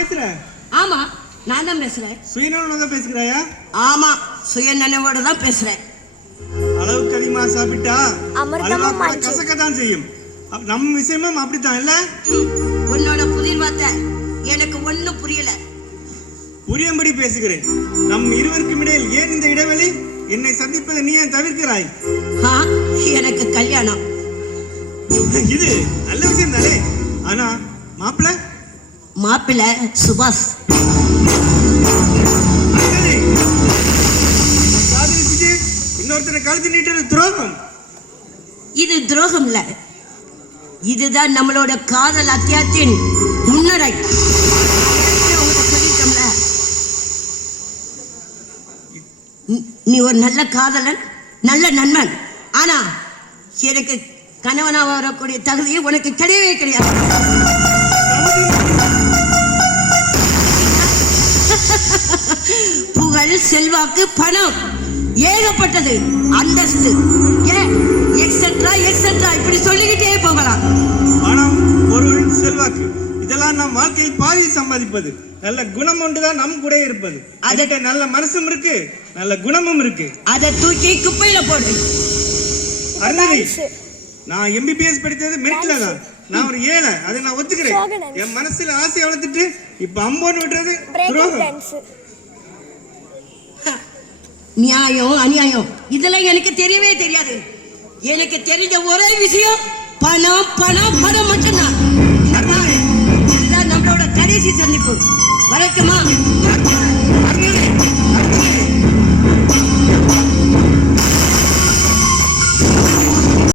பேசுற? ஆமா, நான் தான் பேசுறேன். சுயநலனோட பேசுகிறாயா? ஆமா, சுயநலவோட தான் பேசுறேன். அளவுக்கு அதிகமா சாப்பிட்டா அமிர்தமும் கசக்கத்தான் செய்யும். நம்ம விஷயமும் அப்படித்தான் இல்ல? உன்னோட புதிர் வார்த்தை எனக்கு ஒண்ணும் புரியல. புரியும்படி பேசுகிறேன். நம் இருவருக்கும் இடையில் ஏன் இந்த இடைவெளி? என்னை சந்திப்பதை நீ ஏன் தவிர்க்கிறாய்? எனக்கு கல்யாணம். இது நல்ல விஷயம் தானே. ஆனா மாப்பிள்ள சுபாஷ் இன்னொருத்தரை கழுத்து நீட்டுறது துரோகம். இது துரோகம் இல்ல, இதுதான் நம்மளோட காதல் அத்தியாயத்தின் முன்னரை. நீ ஒரு நல்ல காதலன், நல்ல நண்பன். ஆனா எனக்கு கணவனா வரக்கூடிய தகுதியை உனக்கு கிடையவே கிடையாது. புகழ், செல்வாக்கு, பணம், ஏகப்பட்டது, அந்தஸ்து, எக்ஸெட்ரா எக்ஸெட்ரா இப்படி சொல்லிக்கிட்டே போகலாம். பணம், பொருள், செல்வாக்கு இதெல்லாம் நம் வாழ்க்கையில் பாதி சம்பாதிப்பது. நல்ல குணம் ஒன்றுதான் நம் கூட இருப்பது. அதுக்கு நல்ல மனசும் இருக்கு, நல்ல குணமும் இருக்கு. அதை தூக்கி குப்பையில போடு. நான் எம்பிபிஎஸ் படித்தது மெரிட்ல தான். நான் ஒரு ஏழை, அதை நான் ஒத்துக்கிறேன். என் மனசுல ஆசை வளர்த்துட்டு இப்ப அம்போன்னு விட்டுறது துரோகம். நியாயம் அநியாயம் இதெல்லாம் எனக்கு தெரியவே தெரியாது. எனக்கு தெரிஞ்ச ஒரே விஷயம் பணம் பணம் பணம் மட்டும்தான். நம்மளோட கடைசி சந்திப்பு. வரட்டுமா?